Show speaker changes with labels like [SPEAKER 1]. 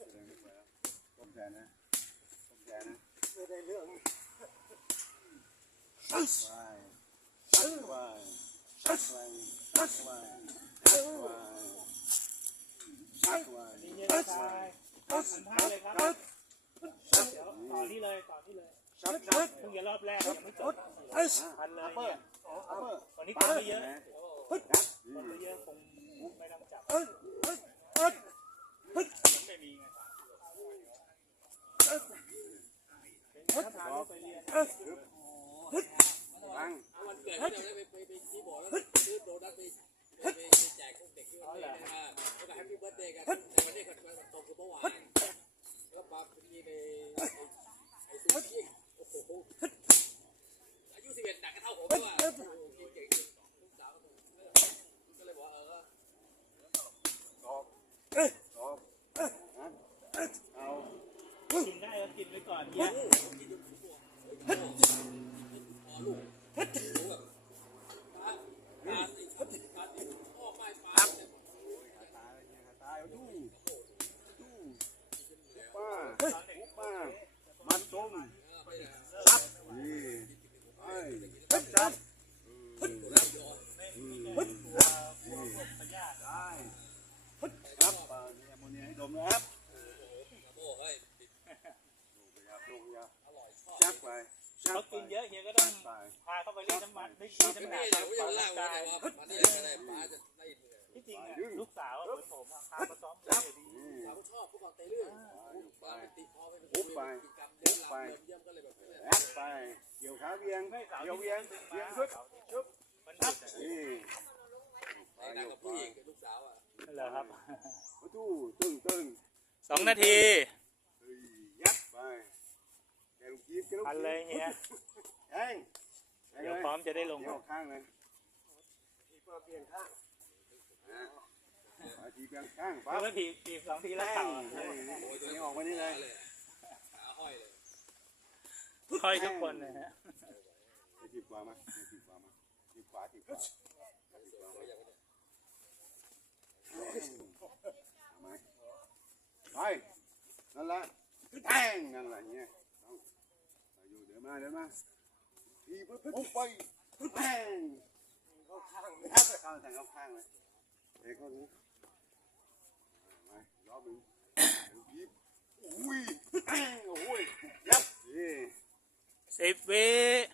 [SPEAKER 1] ต้มแทนนะต้มแทนนะ
[SPEAKER 2] ไม่ได้เรื่อง
[SPEAKER 1] วายชักวายชักวายชักวายชักวายชักวาย
[SPEAKER 3] นี่เนี่ยตายอันท้ายเลยครับเดี๋ยวต่อที่เลย
[SPEAKER 1] ชัก
[SPEAKER 3] เพิ่งจะรอบแรกยังไม่จบพันเลยเนี่ยวันนี้คนไม่เยอะคนไม่เยอะคงไม่ต้องจับไม่มีไงถ้าทานไปเรียน
[SPEAKER 1] ฟัง
[SPEAKER 4] วันเกิดเขาจะได้ไปที่บอกแล้วซื้อโดนัทไปแจกพวกเด็กที่วันเกิดแล้วก็แฮปปี้เบิร์ธเดย์กันวันนี้มันตรงกับเมื่อวานแล้วมาที่ในไอ้ซูชิโอ้โหอายุ11หนักก็เท่าผมว่ากินเก่งลูกสาวก็เลยบอก
[SPEAKER 1] ตอบเอา
[SPEAKER 3] กินได้ก็กินไปก่อนเนี่ย
[SPEAKER 4] ลูกพ่อไม่ปา
[SPEAKER 1] ตายดูป้ามันต้มซับนี่ไอ้ซับได้ครับแอมโมเนียให้ดมนะครับ
[SPEAKER 4] โอ้ย
[SPEAKER 1] ลูกยาจับไป
[SPEAKER 3] เขากินเยอะเฮียก็ต้องพาเขาไปเล่นน้ำมันไม่กินน้ำหนัก
[SPEAKER 4] เดี๋ยวจะเล่าว่ามันได้อะไรป้าจะได้
[SPEAKER 3] ที่จริงลูกสาวเหมือนผมพามาซ้อมเล่นดี
[SPEAKER 4] สาวชอบพวกเตะลื่นป้าติดคอไปกินกรรมเลี้ยงหลังเยี่ยมก็เลยแบบ
[SPEAKER 1] แอปไปเกี่ยวขาเวียงเกี่ยวเวียงชุบ
[SPEAKER 3] มันนับ
[SPEAKER 1] นี่
[SPEAKER 4] แต่งกับผู้หญิงกับลูกสาวอ่ะ
[SPEAKER 3] นั่นแหละครับ
[SPEAKER 1] ตู้ตึ้ง
[SPEAKER 3] 2 นาที
[SPEAKER 1] ยัดไปแกลูกจี๊ด
[SPEAKER 3] พันเลยเฮีย
[SPEAKER 1] แห้ง
[SPEAKER 3] เดี๋ยวพร้อมจะได้ลง
[SPEAKER 1] เดี๋ยวข้างเลย
[SPEAKER 2] ที่เปลี่ยนข้าง
[SPEAKER 1] ทีเพียงข้าง
[SPEAKER 3] เพราะ
[SPEAKER 1] ปั๊บ
[SPEAKER 3] ว่าที2 ทีแล้วเข่า
[SPEAKER 1] นี่ออกมานี่เลย
[SPEAKER 4] ขาห้อยเลย
[SPEAKER 3] ค่อยทุกคนนะฮะ
[SPEAKER 1] ทีขวามาทีขวาไปนั่นละแทงนั่นละเนี่ยอยู่เดี๋ยวมาทีปุ๊บไปแทงเข้าข้างแทงเข้าข้างเลยเอ้เข้านี้มารอบนึงยิบอุ้ยแทงโอ้ยยับนี่
[SPEAKER 3] 10 วิ